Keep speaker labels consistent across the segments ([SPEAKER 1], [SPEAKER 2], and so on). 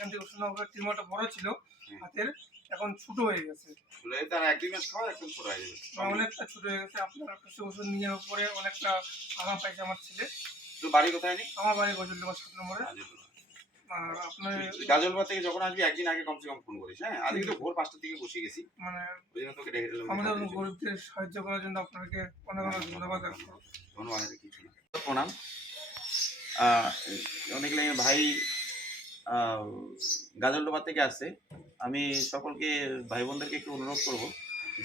[SPEAKER 1] এখান থেকে ওষুধ নেওয়ার টিউমারটা বড় ছিল হাতের এখন ছোট হয়ে গেছে।
[SPEAKER 2] হয়ে
[SPEAKER 1] অনেকটা ছোট হয়ে গেছে। আপনার কাছে ওষুধ নিয়ে পরে অনেকটা আরাম পাইছে আমার ছেলে।
[SPEAKER 2] তো বাড়ি কোথায় নেই
[SPEAKER 1] আমার বাড়ি গজল দেওয়ার সাত নম্বরে। আর আপনার
[SPEAKER 2] গাজলবাদ থেকে যখন আসবি একদিন আগে কমসে কম ফোন করিস হ্যাঁ? আজকে তো ভোর পাঁচটার দিকে বসে গেছি।
[SPEAKER 1] মানে
[SPEAKER 2] ওই জন্য তোকে ডেকে দিলাম
[SPEAKER 1] আমাদের গরিবদের সাহায্য করার জন্য আপনাকে অনেক অনেক ধন্যবাদ
[SPEAKER 2] ধন্যবাদ কিছু না প্রণাম। অনেক ভাই গাজলডোবা থেকে আসছে। আমি সকলকে ভাই বোনদেরকে একটু অনুরোধ করব,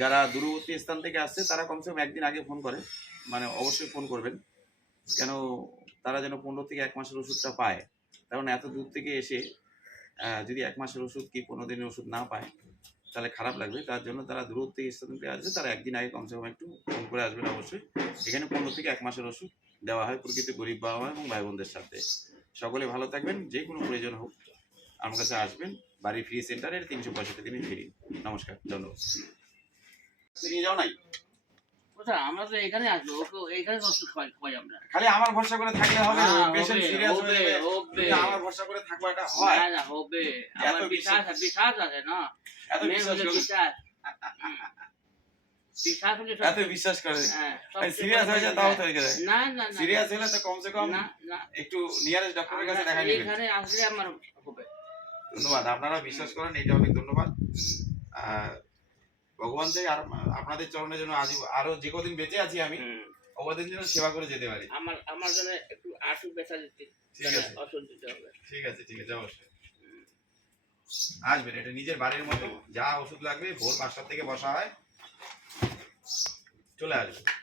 [SPEAKER 2] যারা দূরবর্তী স্থান থেকে আসছে, তারা কমসে কম একদিন আগে ফোন করে। মানে অবশ্যই ফোন করবেন। কেন, তারা যেন পনেরো থেকে এক মাসের ওষুধটা পায়। কারণ এত দূর থেকে এসে যদি এক মাসের ওষুধ কি পনেরো দিনের ওষুধ না পায়, তাহলে খারাপ লাগবে। তার জন্য তারা দূরত্ব স্থান থেকে আসবে তারা একদিন আগে কমসে কম একটু ফোন করে আসবেন অবশ্যই। এখানে পনেরো থেকে এক মাসের ওষুধ দেওয়া হয় প্রকৃত গরিব বাবা এবং ভাই বোনদের সাথে। সকলে ভালো থাকবেন যে কোনো প্রয়োজন হোক আমার কাছে আসবেন বাড়ি ফ্রি সেন্টারের তিনশো পঁয়ষট্টি দিনই ফ্রি। নমস্কার ধন্যবাদ। নিয়ে যাও নাই?
[SPEAKER 3] আমরা তো এখানে আসব আমরা।
[SPEAKER 2] খালি আমার ভরসা করে থাকলে হবে
[SPEAKER 3] হ্যাঁ,
[SPEAKER 2] পেশেন্ট সিরিয়াস হয়ে আমার ভরসা করে হয়।
[SPEAKER 3] না হবে। আমার
[SPEAKER 2] বিশ্বাস-
[SPEAKER 3] বিশ্বাস বিশ্বাস আছে না।
[SPEAKER 2] এত বিশ্বাস
[SPEAKER 3] হচ্ছে
[SPEAKER 2] করে
[SPEAKER 3] বিশ্বাস হুম। বিশ্বাস হলে
[SPEAKER 2] এত বিশ্বাস করে।
[SPEAKER 3] হ্যাঁ,
[SPEAKER 2] সিরিয়াস যায় তাও তো
[SPEAKER 3] না না না
[SPEAKER 2] সিরিয়াস হলে তো কমসে কম
[SPEAKER 3] না না।
[SPEAKER 2] একটু নিয়ারেস্ট ডক্টরের কাছে দেখা নেবেন।
[SPEAKER 3] এইখানে আসলে আমার হবে।
[SPEAKER 2] ধন্যবাদ। আপনারা বিশ্বাস করেন এটা অনেক ধন্যবাদ। ভগবান চাই আর আপনাদের চরণের জন্য আজ আরও যে কদিন বেঁচে আছি আমি ওদের জন্য সেবা করে যেতে পারি।
[SPEAKER 3] আমার আমার জন্য একটু ব্যথা দিতে
[SPEAKER 2] ঠিক আছে।
[SPEAKER 3] হবে।
[SPEAKER 2] ঠিক আছে ঠিক আছে অবশ্যই। আসবেন এটা নিজের বাড়ির মতো। যা ওষুধ লাগবে ভোর পাঁচটার থেকে বসা হয়। চলে আসবেন